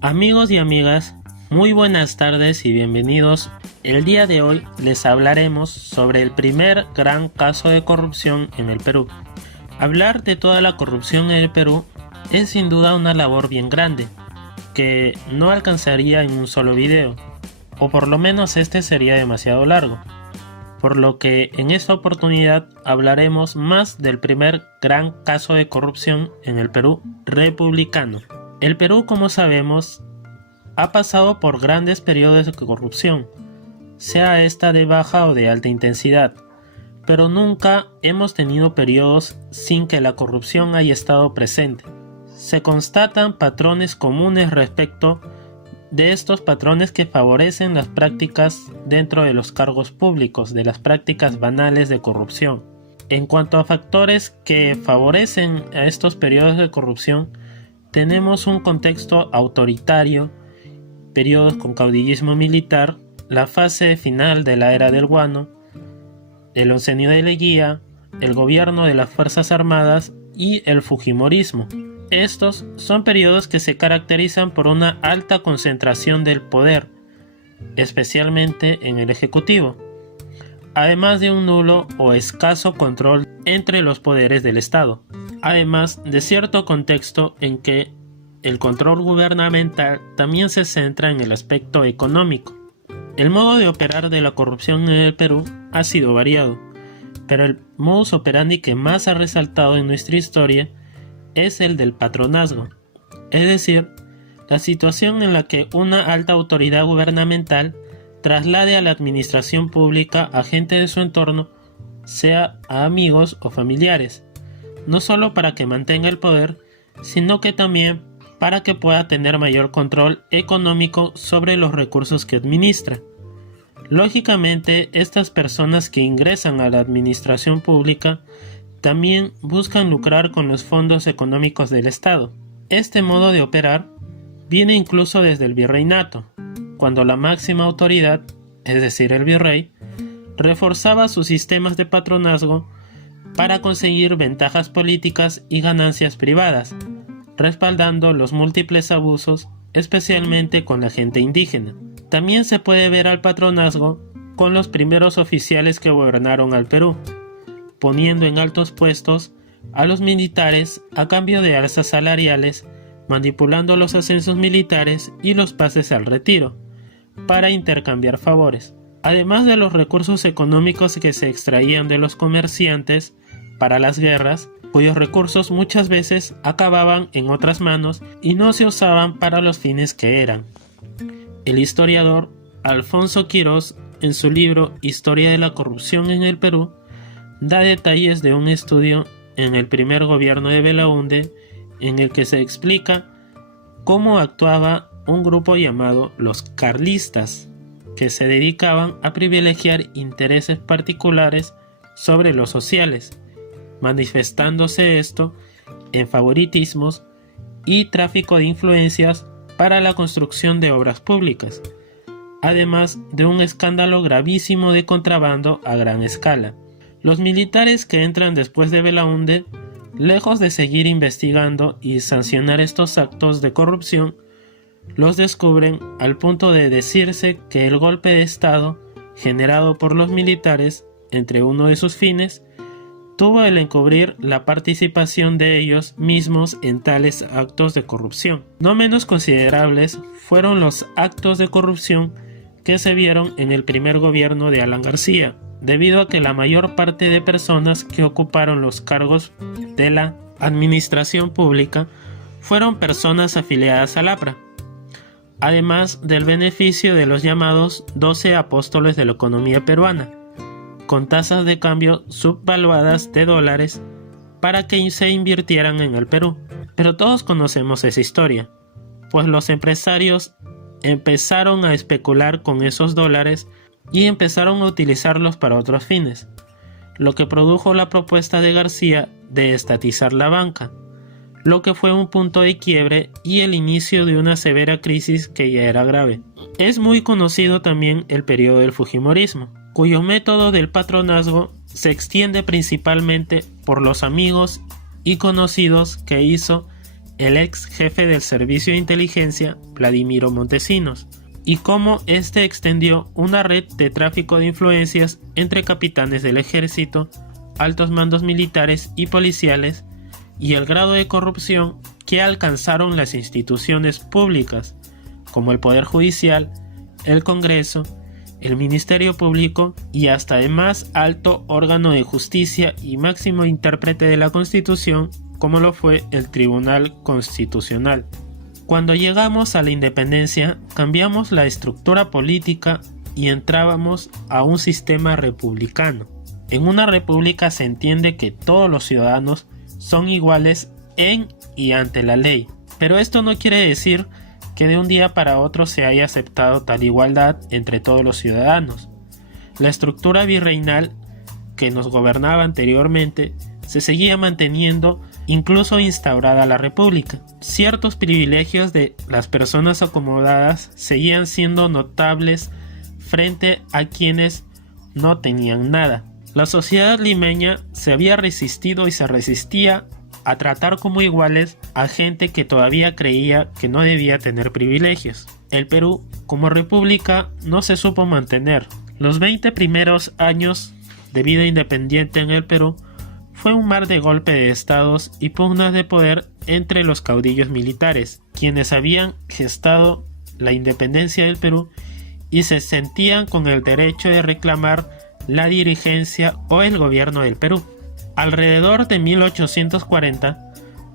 Amigos y amigas, muy buenas tardes y bienvenidos. El día de hoy les hablaremos sobre el primer gran caso de corrupción en el Perú. Hablar de toda la corrupción en el Perú es sin duda una labor bien grande, que no alcanzaría en un solo video, o por lo menos este sería demasiado largo, por lo que en esta oportunidad hablaremos más del primer gran caso de corrupción en el Perú republicano. El Perú, como sabemos, ha pasado por grandes periodos de corrupción, sea esta de baja o de alta intensidad, pero nunca hemos tenido periodos sin que la corrupción haya estado presente. Se constatan patrones comunes respecto de estos patrones que favorecen las prácticas dentro de los cargos públicos, de las prácticas banales de corrupción. En cuanto a factores que favorecen a estos periodos de corrupción, tenemos un contexto autoritario, periodos con caudillismo militar, la fase final de la era del guano, el oncenio de Leguía, el gobierno de las Fuerzas Armadas y el fujimorismo. Estos son periodos que se caracterizan por una alta concentración del poder, especialmente en el Ejecutivo, además de un nulo o escaso control entre los poderes del Estado, además de cierto contexto en que el control gubernamental también se centra en el aspecto económico. El modo de operar de la corrupción en el Perú ha sido variado, pero el modus operandi que más ha resaltado en nuestra historia es el del patronazgo, es decir, la situación en la que una alta autoridad gubernamental traslade a la administración pública a gente de su entorno, sea a amigos o familiares, no solo para que mantenga el poder, sino que también para que pueda tener mayor control económico sobre los recursos que administra. Lógicamente, estas personas que ingresan a la administración pública también buscan lucrar con los fondos económicos del Estado. Este modo de operar viene incluso desde el virreinato, cuando la máxima autoridad, es decir el virrey, reforzaba sus sistemas de patronazgo para conseguir ventajas políticas y ganancias privadas, respaldando los múltiples abusos, especialmente con la gente indígena. También se puede ver al patronazgo con los primeros oficiales que gobernaron al Perú, poniendo en altos puestos a los militares a cambio de alzas salariales, manipulando los ascensos militares y los pases al retiro, para intercambiar favores, además de los recursos económicos que se extraían de los comerciantes para las guerras, cuyos recursos muchas veces acababan en otras manos y no se usaban para los fines que eran. El historiador Alfonso Quirós, en su libro Historia de la corrupción en el Perú, da detalles de un estudio en el primer gobierno de Belaúnde en el que se explica cómo actuaba un grupo llamado los carlistas, que se dedicaban a privilegiar intereses particulares sobre los sociales, manifestándose esto en favoritismos y tráfico de influencias para la construcción de obras públicas, además de un escándalo gravísimo de contrabando a gran escala. Los militares que entran después de Belaúnde, lejos de seguir investigando y sancionar estos actos de corrupción, los descubren al punto de decirse que el golpe de Estado generado por los militares, entre uno de sus fines, tuvo el encubrir la participación de ellos mismos en tales actos de corrupción. No menos considerables fueron los actos de corrupción que se vieron en el primer gobierno de Alan García, debido a que la mayor parte de personas que ocuparon los cargos de la administración pública fueron personas afiliadas al APRA, además del beneficio de los llamados 12 apóstoles de la economía peruana, con tasas de cambio subvaluadas de dólares para que se invirtieran en el Perú. Pero todos conocemos esa historia, pues los empresarios empezaron a especular con esos dólares y empezaron a utilizarlos para otros fines, lo que produjo la propuesta de García de estatizar la banca, lo que fue un punto de quiebre y el inicio de una severa crisis que ya era grave. Es muy conocido también el periodo del fujimorismo, cuyo método del patronazgo se extiende principalmente por los amigos y conocidos que hizo el ex jefe del servicio de inteligencia, Vladimiro Montesinos, y cómo este extendió una red de tráfico de influencias entre capitanes del ejército, altos mandos militares y policiales, y el grado de corrupción que alcanzaron las instituciones públicas, como el Poder Judicial, el Congreso, el Ministerio Público y hasta el más alto órgano de justicia y máximo intérprete de la Constitución, como lo fue el Tribunal Constitucional. Cuando llegamos a la independencia, cambiamos la estructura política y entrábamos a un sistema republicano. En una república se entiende que todos los ciudadanos son iguales en y ante la ley, pero esto no quiere decir que de un día para otro se haya aceptado tal igualdad entre todos los ciudadanos. La estructura virreinal que nos gobernaba anteriormente se seguía manteniendo, incluso instaurada la república. Ciertos privilegios de las personas acomodadas seguían siendo notables frente a quienes no tenían nada. La sociedad limeña se había resistido y se resistía a tratar como iguales a gente que todavía creía que no debía tener privilegios. El Perú, como república, no se supo mantener. Los 20 primeros años de vida independiente en el Perú fue un mar de golpe de estados y pugnas de poder entre los caudillos militares, quienes habían gestado la independencia del Perú y se sentían con el derecho de reclamar la dirigencia o el gobierno del Perú. Alrededor de 1840,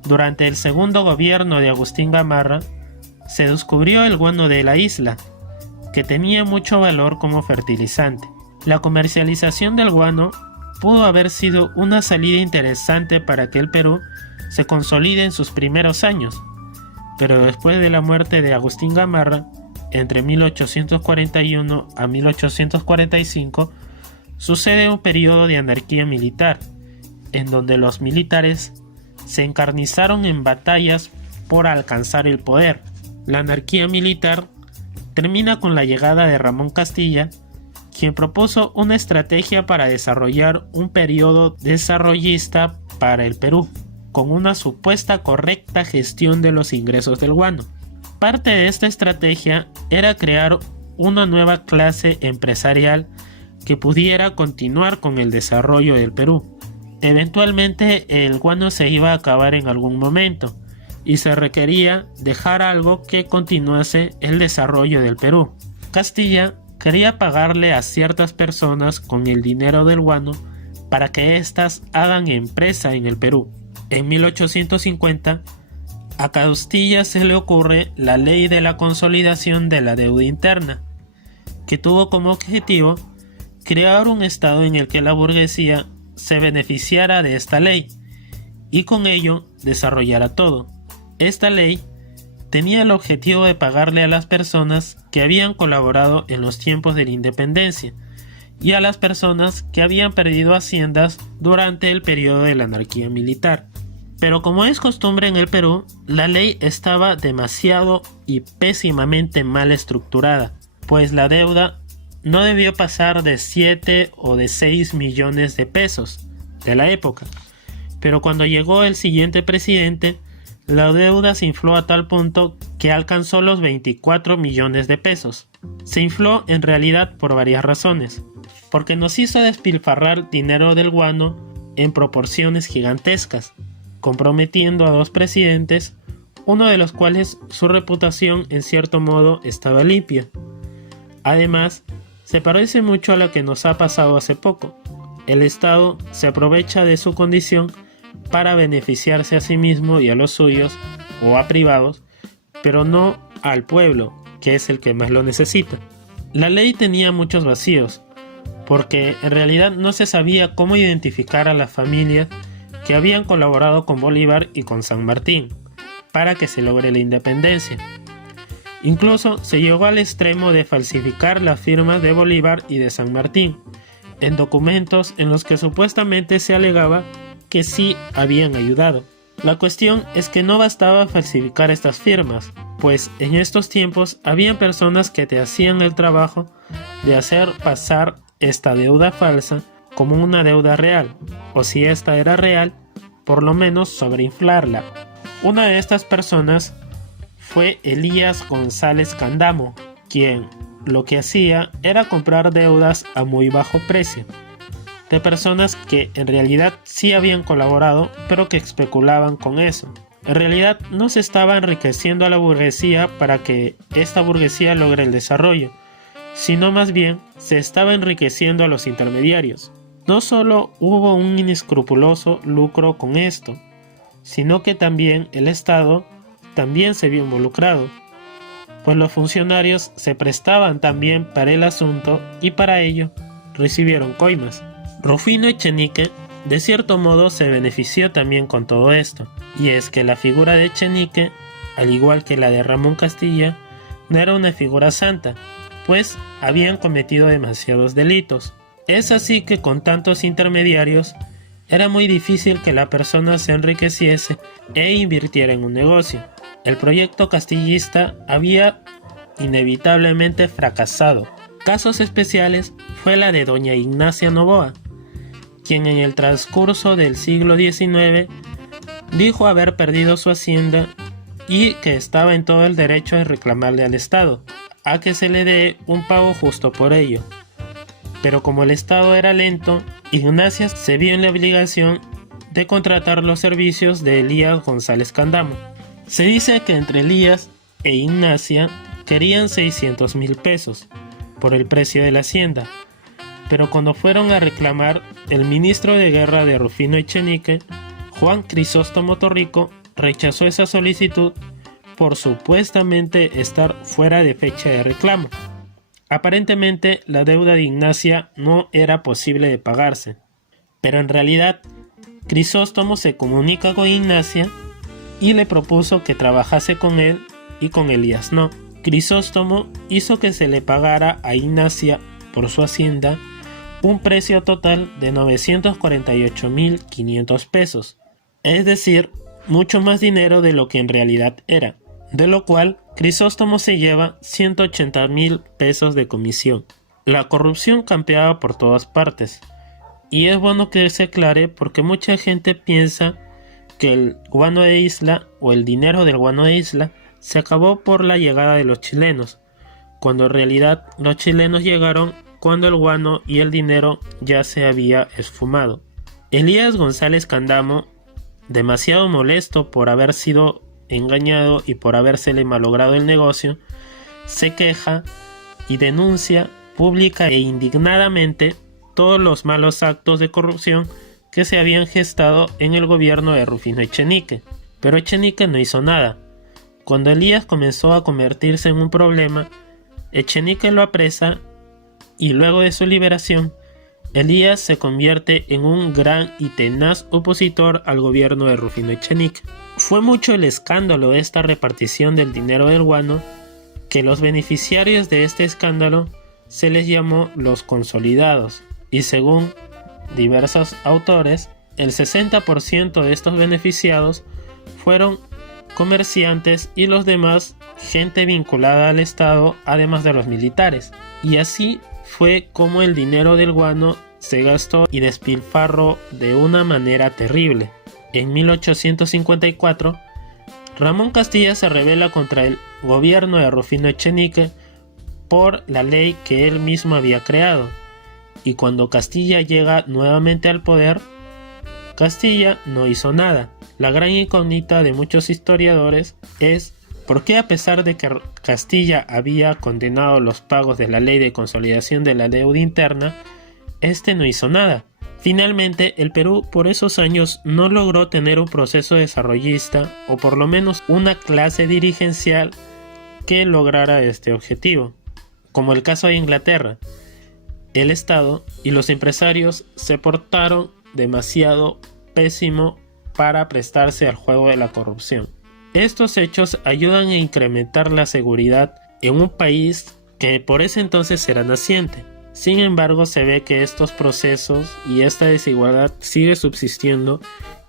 durante el segundo gobierno de Agustín Gamarra, se descubrió el guano de la isla, que tenía mucho valor como fertilizante. La comercialización del guano pudo haber sido una salida interesante para que el Perú se consolide en sus primeros años, pero después de la muerte de Agustín Gamarra, entre 1841 a 1845, sucede un periodo de anarquía militar, en donde los militares se encarnizaron en batallas por alcanzar el poder. La anarquía militar termina con la llegada de Ramón Castilla, quien propuso una estrategia para desarrollar un periodo desarrollista para el Perú, con una supuesta correcta gestión de los ingresos del guano. Parte de esta estrategia era crear una nueva clase empresarial que pudiera continuar con el desarrollo del Perú. Eventualmente el guano se iba a acabar en algún momento y se requería dejar algo que continuase el desarrollo del Perú. Castilla quería pagarle a ciertas personas con el dinero del guano para que éstas hagan empresa en el Perú. En 1850, a Castilla se le ocurre la Ley de la Consolidación de la Deuda Interna, que tuvo como objetivo crear un estado en el que la burguesía se beneficiara de esta ley y con ello desarrollara todo. Esta ley tenía el objetivo de pagarle a las personas que habían colaborado en los tiempos de la independencia y a las personas que habían perdido haciendas durante el periodo de la anarquía militar. Pero como es costumbre en el Perú, la ley estaba demasiado y pésimamente mal estructurada, pues la deuda no debió pasar de 7 o de 6 millones de pesos de la época. Pero cuando llegó el siguiente presidente, la deuda se infló a tal punto que alcanzó los 24 millones de pesos. Se infló en realidad por varias razones, porque nos hizo despilfarrar dinero del guano en proporciones gigantescas, comprometiendo a 2 presidentes, uno de los cuales su reputación en cierto modo estaba limpia. Además, se parece mucho a lo que nos ha pasado hace poco. El Estado se aprovecha de su condición para beneficiarse a sí mismo y a los suyos o a privados, pero no al pueblo, que es el que más lo necesita. La ley tenía muchos vacíos, porque en realidad no se sabía cómo identificar a las familias que habían colaborado con Bolívar y con San Martín para que se logre la independencia. Incluso se llegó al extremo de falsificar las firmas de Bolívar y de San Martín en documentos en los que supuestamente se alegaba que sí habían ayudado. La cuestión es que no bastaba falsificar estas firmas, pues en estos tiempos habían personas que te hacían el trabajo de hacer pasar esta deuda falsa como una deuda real, o si esta era real, por lo menos sobreinflarla. Una de estas personas fue Elías González Candamo, quien lo que hacía era comprar deudas a muy bajo precio, de personas que en realidad sí habían colaborado, pero que especulaban con eso. En realidad no se estaba enriqueciendo a la burguesía para que esta burguesía logre el desarrollo, sino más bien se estaba enriqueciendo a los intermediarios. No solo hubo un inescrupuloso lucro con esto, sino que también el Estado también se vio involucrado, pues los funcionarios se prestaban también para el asunto y para ello recibieron coimas. Rufino Echenique de cierto modo se benefició también con todo esto, y es que la figura de Echenique, al igual que la de Ramón Castilla, no era una figura santa, pues habían cometido demasiados delitos. Es así que con tantos intermediarios era muy difícil que la persona se enriqueciese e invirtiera en un negocio. El proyecto castillista había inevitablemente fracasado. Casos especiales fue la de doña Ignacia Novoa, quien en el transcurso del siglo XIX dijo haber perdido su hacienda y que estaba en todo el derecho de reclamarle al Estado a que se le dé un pago justo por ello. Pero como el Estado era lento, Ignacia se vio en la obligación de contratar los servicios de Elías González Candamo. Se dice que entre Elías e Ignacia querían 600,000 pesos por el precio de la hacienda, pero cuando fueron a reclamar, el ministro de guerra de Rufino Echenique, Juan Crisóstomo Torrico, rechazó esa solicitud por supuestamente estar fuera de fecha de reclamo. Aparentemente la deuda de Ignacia no era posible de pagarse, pero en realidad Crisóstomo se comunica con Ignacia y le propuso que trabajase con él y con Elías no. Crisóstomo hizo que se le pagara a Ignacia por su hacienda un precio total de 948,500 pesos, es decir, mucho más dinero de lo que en realidad era, de lo cual Crisóstomo se lleva 180,000 pesos de comisión. La corrupción campeaba por todas partes, y es bueno que se aclare porque mucha gente piensa que el guano de Isla o el dinero del guano de Isla se acabó por la llegada de los chilenos, cuando en realidad los chilenos llegaron cuando el guano y el dinero ya se había esfumado. Elías González Candamo, demasiado molesto por haber sido engañado y por habérsele malogrado el negocio, se queja y denuncia pública e indignadamente todos los malos actos de corrupción que se habían gestado en el gobierno de Rufino Echenique. Pero Echenique no hizo nada. Cuando Elías comenzó a convertirse en un problema, Echenique lo apresa y luego de su liberación, Elías se convierte en un gran y tenaz opositor al gobierno de Rufino Echenique. Fue mucho el escándalo de esta repartición del dinero del guano que los beneficiarios de este escándalo se les llamó los consolidados, y según diversos autores, el 60% de estos beneficiados fueron comerciantes y los demás gente vinculada al Estado, además de los militares. Y así fue como el dinero del guano se gastó y despilfarró de una manera terrible. En 1854, Ramón Castilla se rebela contra el gobierno de Rufino Echenique por la ley que él mismo había creado, y cuando Castilla llega nuevamente al poder, Castilla no hizo nada. La gran incógnita de muchos historiadores es por qué, a pesar de que Castilla había condenado los pagos de la ley de consolidación de la deuda interna, este no hizo nada. Finalmente, el Perú por esos años no logró tener un proceso desarrollista, o por lo menos una clase dirigencial que lograra este objetivo. Como el caso de Inglaterra, el Estado y los empresarios se portaron demasiado pésimo para prestarse al juego de la corrupción. Estos hechos ayudan a incrementar la seguridad en un país que por ese entonces era naciente. Sin embargo, se ve que estos procesos y esta desigualdad sigue subsistiendo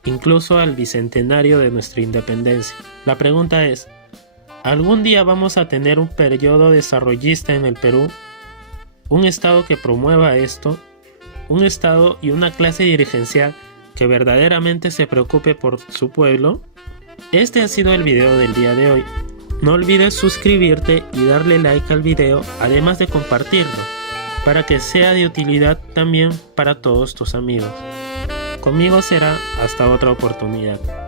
incluso al bicentenario de nuestra independencia. La pregunta es, ¿algún día vamos a tener un periodo desarrollista en el Perú? ¿Un Estado que promueva esto? un Estado y una clase dirigencial que verdaderamente se preocupe por su pueblo? Este ha sido el video del día de hoy. No olvides suscribirte y darle like al video, además de compartirlo, para que sea de utilidad también para todos tus amigos. Conmigo será hasta otra oportunidad.